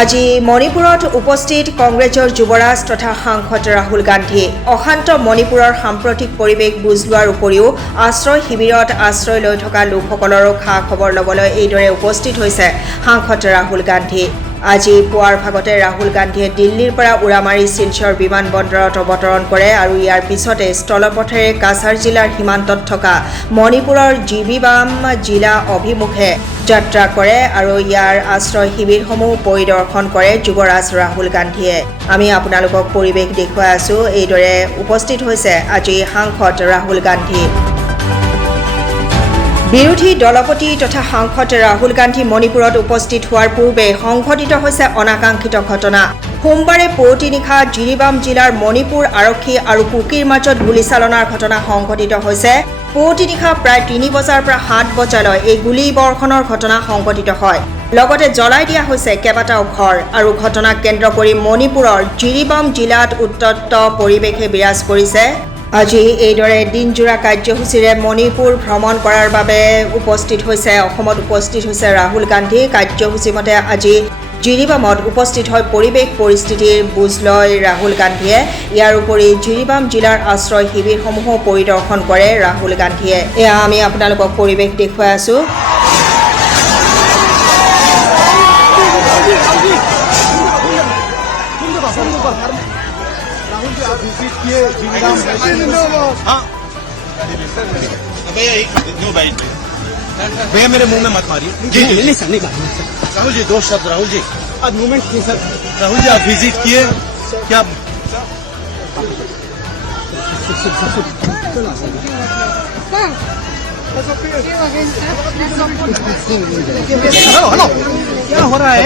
আজি মণিপুৰত উপস্থিত কংগ্ৰেছৰ যুৱৰাজ তথা সাংসদ ৰাহুল গান্ধী অশান্ত মণিপুৰৰ সাম্প্ৰতিক পৰিৱেশ বুজ লোৱাৰ উপৰিও আশ্ৰয় শিবিৰত আশ্ৰয় লৈ থকা লোকসকলৰো খা খবৰ ল'বলৈ এইদৰে উপস্থিত হৈছে সাংসদ ৰাহুল গান্ধী। আজি পুৱাৰ ভাগতে ৰাহুল গান্ধীয়ে দিল্লীৰ পৰা উৰামাৰী শিলচৰ বিমানবন্দৰত অৱতৰণ কৰে আৰু ইয়াৰ পিছতে স্থলপথেৰে কাছাৰ জিলাৰ সীমান্তত থকা মণিপুৰৰ জিৰিবাম জিলা অভিমুখে যাত্ৰা কৰে আৰু ইয়াৰ আশ্ৰয় শিবিৰসমূহ পৰিদৰ্শন কৰে যুৱৰাজ ৰাহুল গান্ধীয়ে। আমি আপোনালোকক পৰিৱেশ দেখুৱাই আছো। এইদৰে উপস্থিত হৈছে আজি সাংসদ ৰাহুল গান্ধী। বিৰোধী দলপতি তথা সাংসদ ৰাহুল গান্ধী মণিপুৰত উপস্থিত হোৱাৰ পূৰ্বে সংঘটিত হৈছে অনাকাংক্ষিত ঘটনা। সোমবাৰে পুৱতি নিশা জিৰিবাম জিলাৰ মণিপুৰ আৰক্ষী আৰু কুকিৰ মাজত গুলীচালনাৰ ঘটনা সংঘটিত হৈছে। পুৱতি নিশা প্ৰায় ৩ বজাৰ পৰা ৭ বজালৈ এই গুলীবৰ্ষণৰ ঘটনা সংঘটিত হয়। লগতে জ্বলাই দিয়া হৈছে কেইবাটাও ঘৰ আৰু ঘটনাক কেন্দ্ৰ কৰি মণিপুৰৰ জিৰিবাম জিলাত উত্তপ্ত পৰিৱেশে বিৰাজ কৰিছে। আজি এইদৰে দিনজোৰা কাৰ্যসূচীৰে মণিপুৰ ভ্ৰমণ কৰাৰ বাবে উপস্থিত হৈছে ৰাহুল গান্ধী। কাৰ্যসূচী মতে আজি জিৰিবামত উপস্থিত হৈ পৰিৱেশ পৰিস্থিতিৰ বুজ লয় ৰাহুল গান্ধীয়ে। ইয়াৰ উপৰি জিৰিবাম জিলাৰ আশ্ৰয় শিবিৰসমূহো পৰিদৰ্শন কৰে ৰাহুল গান্ধীয়ে। এয়া আমি আপোনালোকক পৰিৱেশ দেখুৱাই আছো। भैया मेरे मुंह में मत मारिए। जी नहीं सर, नहीं राहुल जी, 2 शब्द। राहुल जी आज मूवमेंट किए सर। राहुल जी आप विजिट किए क्या? हेलो क्या हो रहा है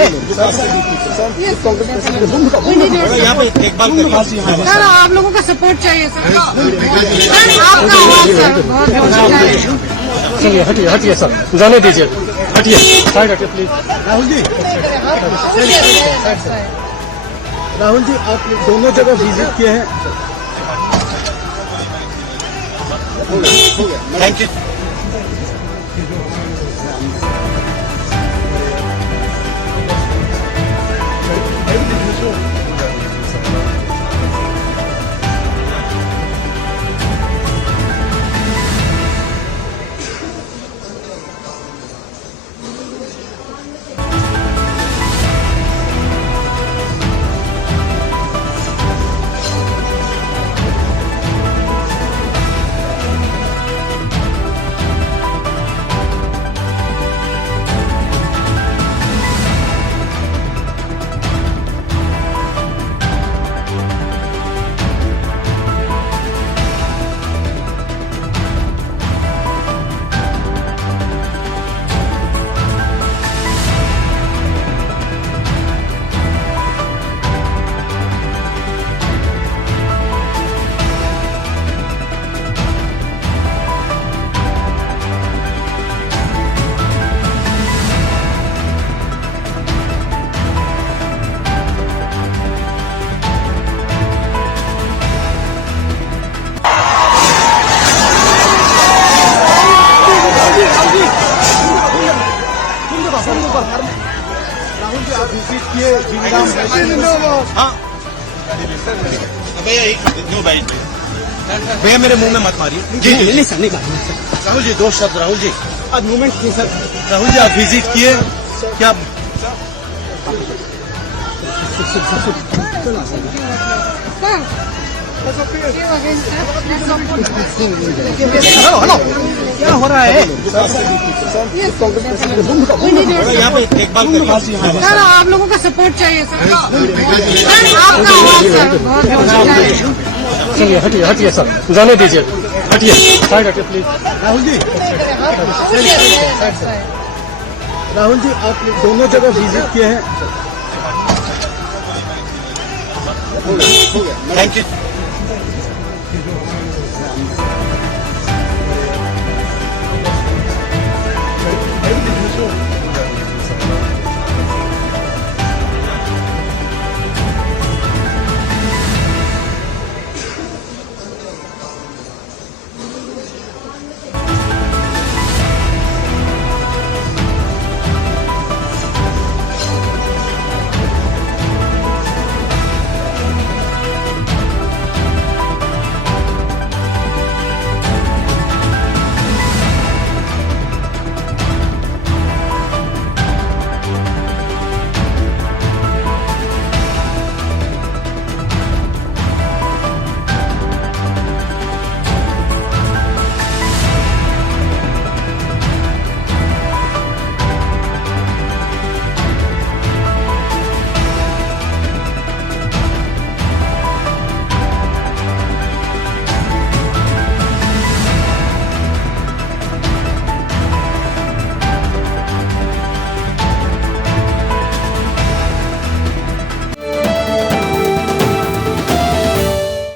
यहाँ पे? एक बार सर आप लोगों का सपोर्ट चाहिए सर। आपका आवाज सर बहुत चलिए हटिए हटिए सर, जाने दीजिए, हटिए साइड हटिए प्लीज। राहुल जी आप दोनों जगह विजिट किए हैं। Thank you. राहुल जी आप विजिट किए हाँ भैया मेरे मुंह में मत मारिए। जी नहीं सर, नहीं राहुल जी 2 शब्द। राहुल जी आज मूवमेंट किए सर। राहुल जी आप विजिट किए क्या? हेलो क्या हो रहा है यहाँ पे? एक बार सर आप लोगों का सपोर्ट चाहिए सर। आपका आवाज सर बहुत चलिए हटिए हटिए सर, जाने दीजिए, हटिए साइड हटिए प्लीज। राहुल जी आप दोनों जगह विजिट किए हैं। Thank you.